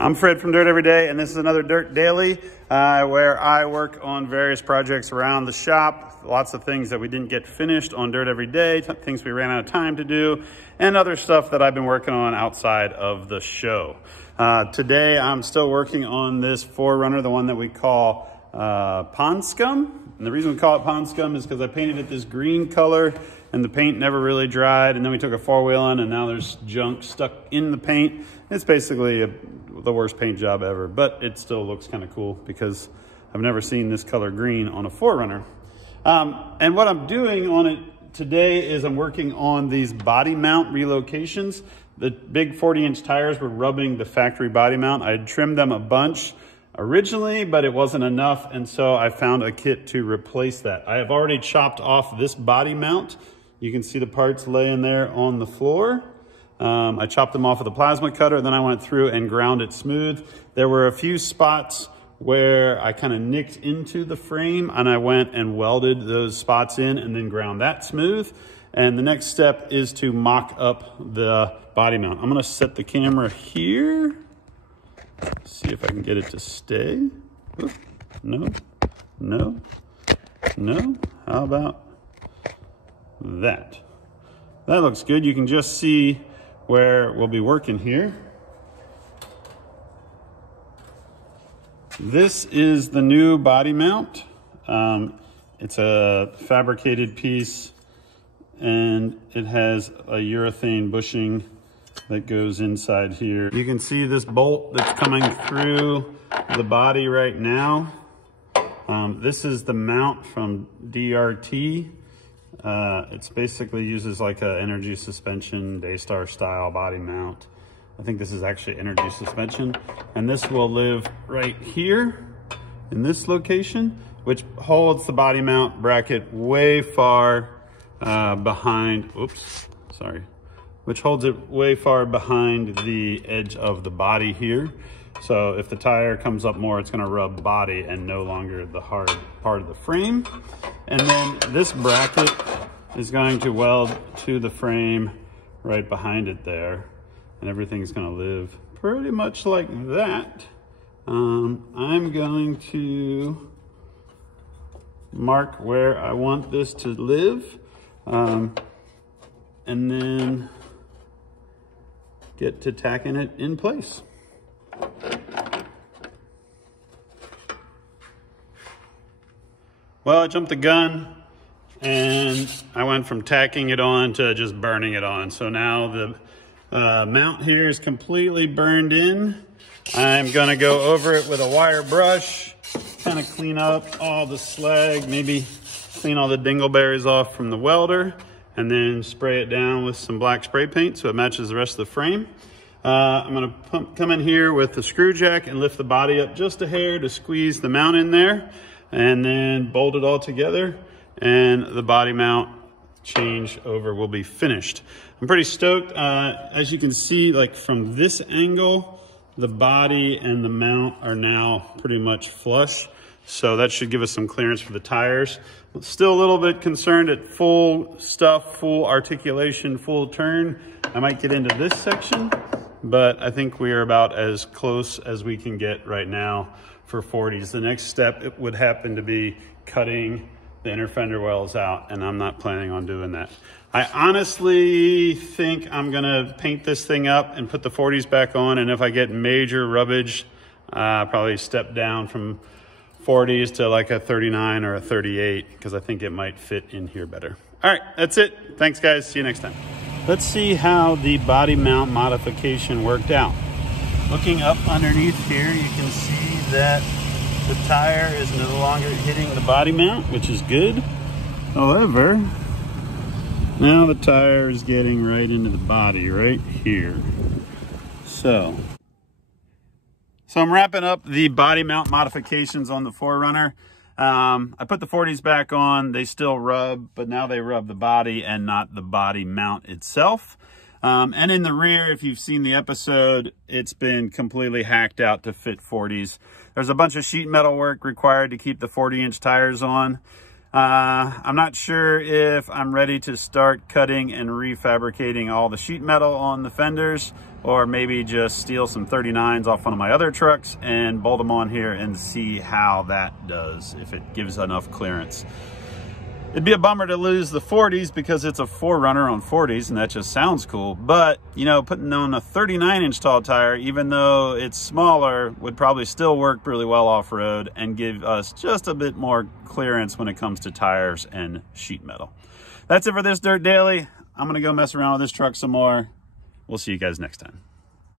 I'm Fred from Dirt Every Day, and this is another Dirt Daily where I work on various projects around the shop. Lots of things that we didn't get finished on Dirt Every Day, things we ran out of time to do, and other stuff that I've been working on outside of the show. Today I'm still working on this 4Runner, the one that we call Pond Scum. And the reason we call it Pond Scum is because I painted it this green color and the paint never really dried, and then we took a 4-wheel in and now there's junk stuck in the paint. It's basically the worst paint job ever, but it still looks kind of cool because I've never seen this color green on a 4Runner. And what I'm doing on it today is I'm working on these body mount relocations. The big 40-inch tires were rubbing the factory body mount. I had trimmed them a bunch originally, but it wasn't enough, and so I found a kit to replace that. I have already chopped off this body mount. You can see the parts laying there on the floor. I chopped them off with a plasma cutter, then I went through and ground it smooth. There were a few spots where I kind of nicked into the frame, and I went and welded those spots in and then ground that smooth. And the next step is to mock up the body mount. I'm gonna set the camera here. See if I can get it to stay. Oop, no, no, no. How about that? That looks good. You can just see where we'll be working here. This is the new body mount. It's a fabricated piece and it has a urethane bushing that goes inside here. You can see this bolt that's coming through the body right now. This is the mount from DRT. It's basically uses like a energy suspension, Daystar style body mount. I think this is actually energy suspension. And this will live right here in this location, which holds the body mount bracket way far behind, oops, sorry. Which holds it way far behind the edge of the body here. So if the tire comes up more, it's gonna rub body and no longer the hard part of the frame. And then this bracket is going to weld to the frame right behind it there. And everything's gonna live pretty much like that. I'm going to mark where I want this to live. And then get to tacking it in place. Well, I jumped the gun and I went from tacking it on to just burning it on. So now the mount here is completely burned in. I'm gonna go over it with a wire brush, kind of clean up all the slag, maybe clean all the dingleberries off from the welder, and then spray it down with some black spray paint so it matches the rest of the frame. I'm gonna come in here with the screw jack and lift the body up just a hair to squeeze the mount in there, and then bolt it all together, and the body mount change over will be finished. I'm pretty stoked. As you can see, like from this angle, the body and the mount are now pretty much flush. So that should give us some clearance for the tires. Still a little bit concerned at full stuff, full articulation, full turn. I might get into this section, but I think we are about as close as we can get right now for 40s. The next step it would happen to be cutting the inner fender wells out, and I'm not planning on doing that. I honestly think I'm gonna paint this thing up and put the 40s back on, and if I get major rubbage, probably step down from 40s to like a 39 or a 38, because I think it might fit in here better. All right, that's it. Thanks guys, see you next time. Let's see how the body mount modification worked out. Looking up underneath here, you can see that the tire is no longer hitting the body mount, which is good. However, now the tire is getting right into the body right here. So I'm wrapping up the body mount modifications on the 4Runner. I put the 40s back on. They still rub, but now they rub the body and not the body mount itself. And in the rear, if you've seen the episode, it's been completely hacked out to fit 40s. There's a bunch of sheet metal work required to keep the 40-inch tires on. I'm not sure if I'm ready to start cutting and refabricating all the sheet metal on the fenders. or maybe just steal some 39s off one of my other trucks and bolt them on here and see how that does, if it gives enough clearance. It'd be a bummer to lose the 40s because it's a 4Runner on 40s and that just sounds cool. But, you know, putting on a 39-inch tall tire, even though it's smaller, would probably still work really well off-road and give us just a bit more clearance when it comes to tires and sheet metal. That's it for this Dirt Daily. I'm going to go mess around with this truck some more. We'll see you guys next time.